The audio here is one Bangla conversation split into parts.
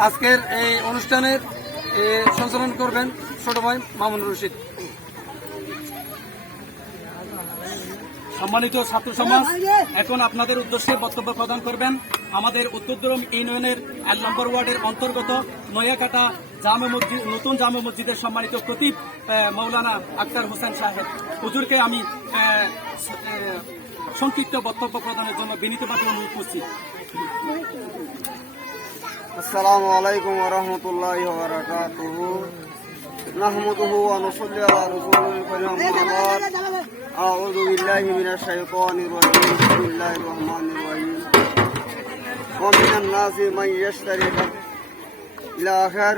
আজকের এই অনুষ্ঠানের সঞ্চালন করবেন ছোট ভাই মামুন রশিদ। সম্মানিত ছাত্র সমাজ এখন আপনাদের উদ্দেশ্যে বক্তব্য প্রদান করবেন আমাদের উত্তরদরম ইউনিয়নের এক নম্বর ওয়ার্ডের অন্তর্গত নয়াকাটা জামে মসজিদ নতুন জামে মসজিদের সম্মানিত আহ, মৌলানা আক্তার হোসেন সাহেব। হুজুরকে আমি সংক্ষিপ্ত বক্তব্য প্রদানের জন্য বিনীতভাবে অনুরোধ করছি। السلام عليكم ورحمة الله وبركاته نحمده ونصلي على رسوله الكريم أما بعد أعوذ بالله من الشيطان الرجيم بسم الله الرحمن الرحيم ومن الناس من يشتري إلى آخر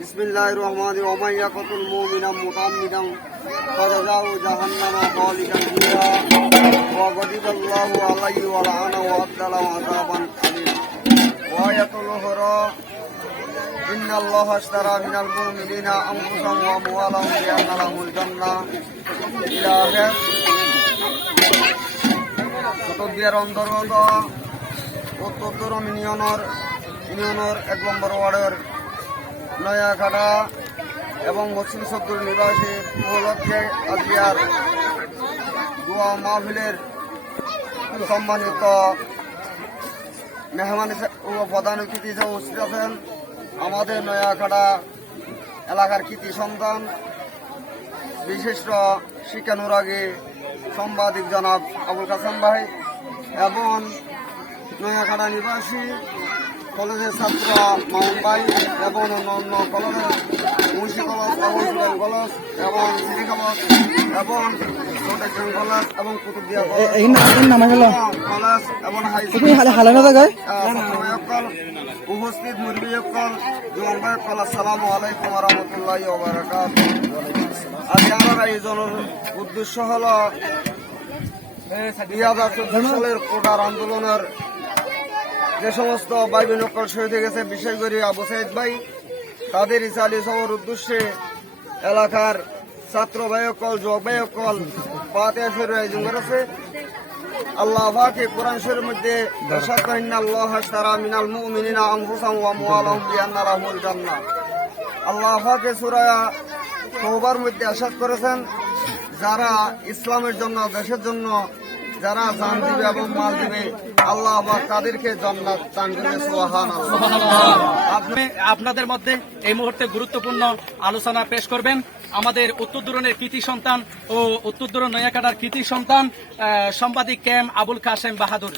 بسم الله الرحمن الرحيم ومن يقتل مؤمنا متعمدا فجزاؤه جهنم خالدا فيها وغضب الله عليه ولعنه وأعد له عذابا أليما وآية الأخرى إن الله اشترى من المؤمنين أنفسهم وأموالهم بأن لهم الجنة إلى آخر কুতুবদিয়ার অন্তর্গত উত্তর ইউনিয়নের ইউনিয়নের এক নম্বর ওয়ার্ডের নয়াখাটা এবং মসজিদ সত্তর নিবাসী উপলক্ষে আজিয়ার দোয়া মাহফিলের সম্মানিত মেহমান প্রধান অতিথি হিসেবে উপস্থিত আছেন। আমাদের নয়াখাড়া এলাকার কৃতি সন্তান, বিশিষ্ট শিক্ষানুরাগী সাংবাদিক জনাব আবুল কাসেম ভাই এবং নয়াখাড়া নিবাসী কলেজের ছাত্র মামুন ভাই এবং অন্যান্য কলেজের মুন্সি কলেজ এবং কলেজ, এবং সিটি কলেজ এবং উপস্থিত আলাইকুম রহমতুল্লাহ ওবরাকাত আমার আয়োজনের উদ্দেশ্য হল দুই হাজার চোদ্দ সালের কোটার আন্দোলনের যে সমস্ত ভাই বোন সকল শহীদ হয়ে গেছে বিশেষ করে আবু সাইদ ভাই তাদের ইসালি সবর উদ্দেশ্যে এলাকার ছাত্র সকল যুবক ভাই কোরআন শরীফের মধ্যে ইরশাদ করেন আল্লাহ সারা মিনাল মুমিনিনা আনফুসাহুম ওয়া আমওয়ালাহুম বিআন্না লাহুমুল জান্নাহ। আল্লাহ পাকে সূরা মধ্যে ইরশাদ করেছেন, যারা ইসলামের জন্য, দেশের জন্য যারা জান দিবে এবং মাল দিবে, আল্লাহ পাক তাদেরকে আপনি আপনাদের মধ্যে এই মুহূর্তে গুরুত্বপূর্ণ আলোচনা পেশ করবেন। আমাদের উত্তর দূরনের কৃতি সন্তান ও উত্তর দূর নয়াকাটার কৃতি সন্তান সাংবাদিক ক্যাম আবুল কাসেম বাহাদুর।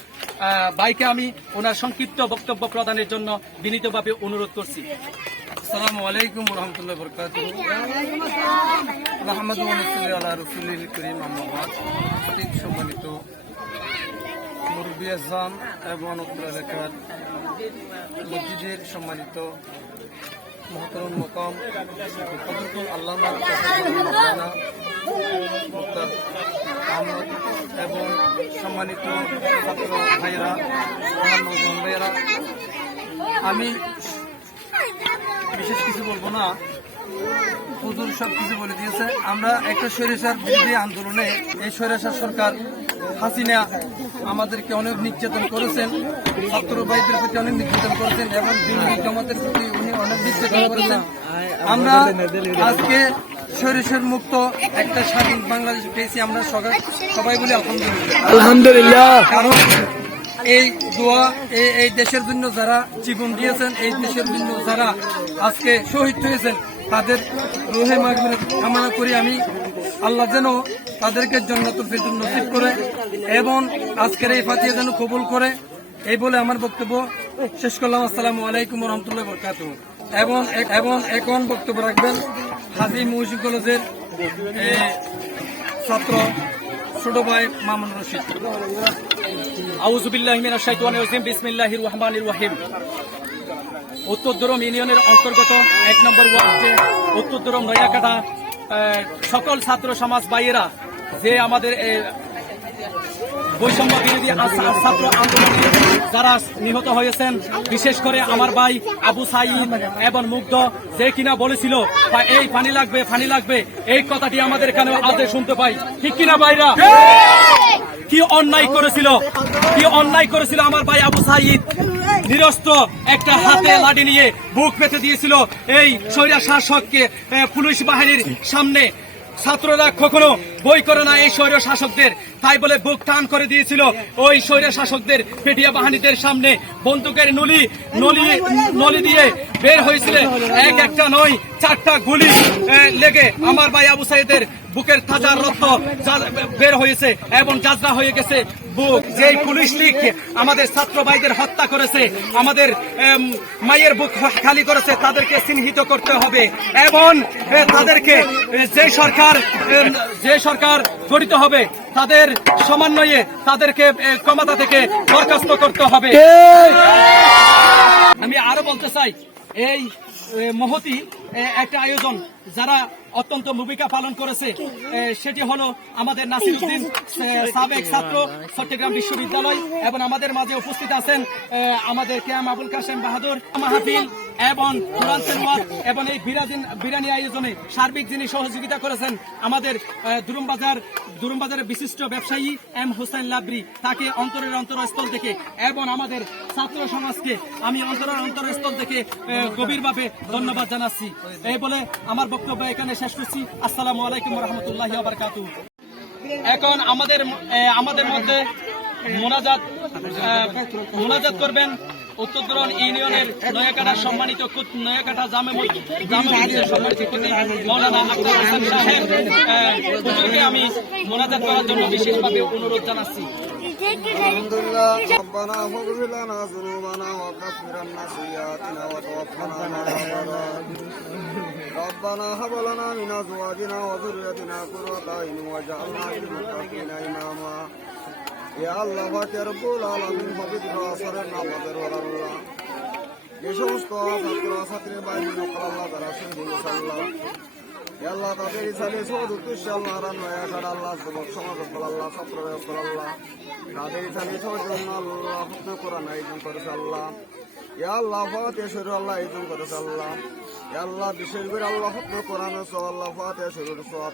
ভাইকে আমি ওনার সংক্ষিপ্ত বক্তব্য প্রদানের জন্য বিনীতভাবে অনুরোধ করছি। আসসালামু আলাইকুম রহমতুল্লাহ বরকাত আহমদ আল্লাহ রসুল করিম সম্মানিত মুরব্বী আজম এবং সম্মানিত মহতরম মকাম কদরকুল আল্লামা আহমদ এবং সম্মানিত ছাত্র নজর আমি বিশেষ কিছু বলব না। হুজুর সব কিছু বলে দিয়েছে। আমরা একটা সরিষার বিরোধী আন্দোলনে এই সরিষার সরকার হাসিনা আমাদেরকে অনেক নির্যাতন করেছেন ছাত্র ভাইদের প্রতি অনেক নির্যাতন করেছেন এবং বিরোধী জমাতের প্রতি উনি অনেক নির্যাতন করেছেন। আমরা আজকে সরিষার মুক্ত একটা স্বাধীন বাংলাদেশ পেয়েছি আমরা সবাই সবাই বলি আলহামদুলিল্লাহ। কারণ এই দোয়া, এই এই দেশের জন্য যারা জীবন দিয়েছেন, এই দেশের জন্য যারা আজকে শহীদ হয়েছেন, তাদের রোহে মাগফিরাত কামনা করি আমি। আল্লাহ যেন তাদেরকে জন্নাতুল ফিরদৌস নসিব করে এবং আজকের এই ফাতিহা যেন কবুল করে। এই বলে আমার বক্তব্য শেষ করলাম। আসসালামু আলাইকুম রহমতুল্লাহ বরকাত এবং এবং এখন বক্তব্য রাখবেন হাজি মহিষী কলেজের ছাত্র ছোট ভাই মামুন রশিদ। উত্তরদরম ইউনিয়নের অন্তর্গত এক নম্বর ওয়ার্ডে উত্তরদরম নয়াকাটা। সকল ছাত্র সমাজ ভাইয়েরা, যে আমাদের বৈষম্য বিরোধী ছাত্র আন্দোলনে যারা নিহত হয়েছেন, বিশেষ করে আমার ভাই আবু সাইদ এবং মুগ্ধ, যে কিনা বলেছিল এই পানি লাগবে পানি লাগবে। এই কথাটি আমাদের এখানে আজে শুনতে পাই। ঠিক কিনা ভাইরা? কি অন্যায় করেছিল? কি অন্যায় করেছিল আমার ভাই আবু সাইদ? নিরস্ত্র একটা হাতে লাঠি নিয়ে বুক পেতে দিয়েছিল। এই স্বৈরা শাসককে পুলিশ বাহিনীর সামনে ছাত্ররা কখনো বই করে না এই স্বৈর শাসকদের। তাই বলে বুক টান করে দিয়েছিল ওই স্বৈর শাসকদের পেটিয়া বাহিনীদের সামনে। বন্দুকের নলি নলি নলি দিয়ে বের হয়েছিল। এক একটা নয়, চারটা গুলি লেগে আমার ভাই আবু সাইদের বুকের তাজা রক্ত বের হয়েছে এবং যাত্রা হয়ে গেছে। বুক যেই পুলিশ লীগ আমাদের ছাত্র ভাইদের হত্যা করেছে আমাদের মায়ের বুক খালি করেছে তাদেরকে চিহ্নিত করতে হবে। এবং তাদেরকে যে সরকার যে সরকার গঠিত হবে তাদের সমন্বয়ে তাদেরকে ক্ষমতা থেকে বরখাস্ত করতে হবে। আমি আরও বলতে চাই এই মহতি একটা আয়োজন যারা অত্যন্ত ভূমিকা পালন করেছে। সেটি হলো আমাদের নাসিরুদ্দিন সাবেক ছাত্র চট্টগ্রাম বিশ্ববিদ্যালয় এবং আমাদের মাঝে উপস্থিত আছেন আমাদের কেয়াম আবুল কাসেম বাহাদুর মাহফিল এবং কোরআন তেলাওয়াত এবং এই বিরাজিন বিরানি আয়োজনে সার্বিক যিনি সহযোগিতা করেছেন আমাদের দুরুমবাজার, দুরুমবাজারের বিশিষ্ট ব্যবসায়ী এম হোসেন লাবরি, তাকে অন্তরের অন্তরস্থল থেকে এবং আমাদের ছাত্র সমাজকে আমি অন্তরের অন্তরস্থল থেকে গভীরভাবে ধন্যবাদ জানাচ্ছি। এই বলে আমার বক্তব্য এখানে শেষ করছি। আসসালামু আলাইকুম রহমতুল্লাহ বারকাতু এখন আমাদের আমাদের মধ্যে মোনাজাত মোনাজাত করবেন উত্তরগ্রহণ ইউনিয়নের নয়াকাটা সম্মানিত কুত- নয়াকাটা জামে মসজিদ- জামে মসজিদের সম্মানিত কুতুব মৌলানা আক্তার হোসেন সাহেব এ, হুজুরকে আমি মোনাজাত করার জন্য বিশেষভাবে অনুরোধ জানাচ্ছি الحمد لله ربنا فاغفر لنا ذنوبنا وكفر عنا سيئاتنا وتوفنا مع الأبرار ربنا هب لنا من ازواجنا وذريتنا قرة اعين واجعلنا للمتقين اماما আল্লাহ রব্বুল আলমিন পবিত্র আসরের নামাজের আল্লাহ এ সমস্ত ছাত্র ছাত্রীর বাইরে আল্লাহ তারা শুনবুল আল্লাহ। আল্লাহ তাদের ইসালে সমাজ আল্লাহ, ছাত্র ব্যবস্থা আল্লাহ। তাদের ইসালে সহজ জন্য আল্লাহ হুকম কোরআন আয়োজন করেছে আল্লাহ। এ আল্লাহ ফাতে শুরু আল্লাহ আয়োজন বিশেষ করে আল্লাহ হুকম কোরআন আল্লাহ ফাতে শুরুর সব।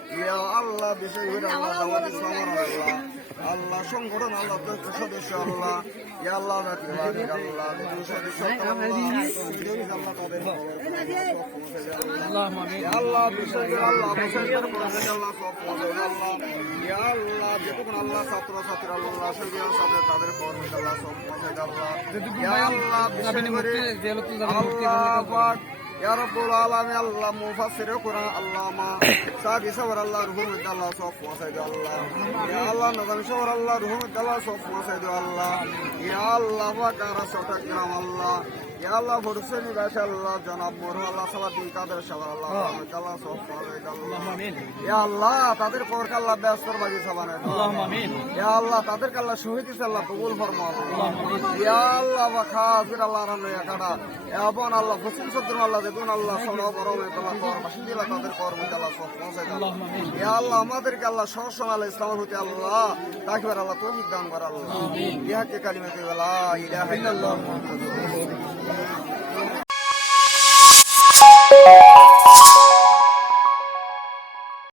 ইয়া আল্লাহ বিশেষ করে আল্লাহ জামাত ইসলামের আল্লাহ আল্লাহ সংগঠন আল্লাহ দক্ষ সদস্য আল্লাহ। ইয়া আল্লাহ আল্লাহ সদস্য আল্লাহ তাদের আল্লাহ আল্লাহ। বিশেষ করে আল্লাহ। বিশেষ করে আল্লাহ সব আল্লাহ। ইয়া আল্লাহ যেটুকুন আল্লাহ ছাত্র ছাত্রী আল্লাহ সেগুলো সাথে তাদের কর্মী আল্লাহ সব আল্লাহ। ইয়া আল্লাহ বিশেষ করে আল্লাহ পাক ইয়া রাব্বুল আলামিন আল্লাহ মুফাসসির কোরআন আল্লামা সাদি সবর আল্লাহ রুহুল মধ্যে আল্লাহ সব পৌঁছাই দাও আল্লাহ ইয়া আল্লাহ নজাম সবর আল্লাহ রুহুল মধ্যে আল্লাহ সব পৌঁছাই দাও আল্লাহ ইয়া আল্লাহ পাক আল্লাহ ইয়া আল্লাহ আল্লাহ জনাব মরু আল্লাহ সালাদিন কাদের সবর আল্লাহ রহমত আল্লাহ দাও আল্লাহ আমিন। ইয়া আল্লাহ তাদের পর আল্লাহ ব্যস্তর বাজি সাবানে। আল্লাহ আমিন। ইয়া আল্লাহ তাদেরকে আল্লাহ শহীদ দিছে আল্লাহ কবুল ফরমা ইয়া আল্লাহ বা খাসির আল্লাহ রান ইয়া কাটা। এবং আল্লাহ ফসিল সদ্দুন আল্লাহ দেখুন আল্লাহ সড়ক গরম আল্লাহ কর বাসিন্দিলা তাদের কর মধ্যে আল্লাহ সব পৌঁছে দাও ইয়া আল্লাহ আমাদেরকে আল্লাহ সহসন আল্লাহ ইসলামের হতে আল্লাহ তাকবার আল্লাহ তৌফিক দান কর আল্লাহ। ইহাকে কালিমাতে বলা ইলাহা ইল্লাল্লাহ মুহাম্মাদুর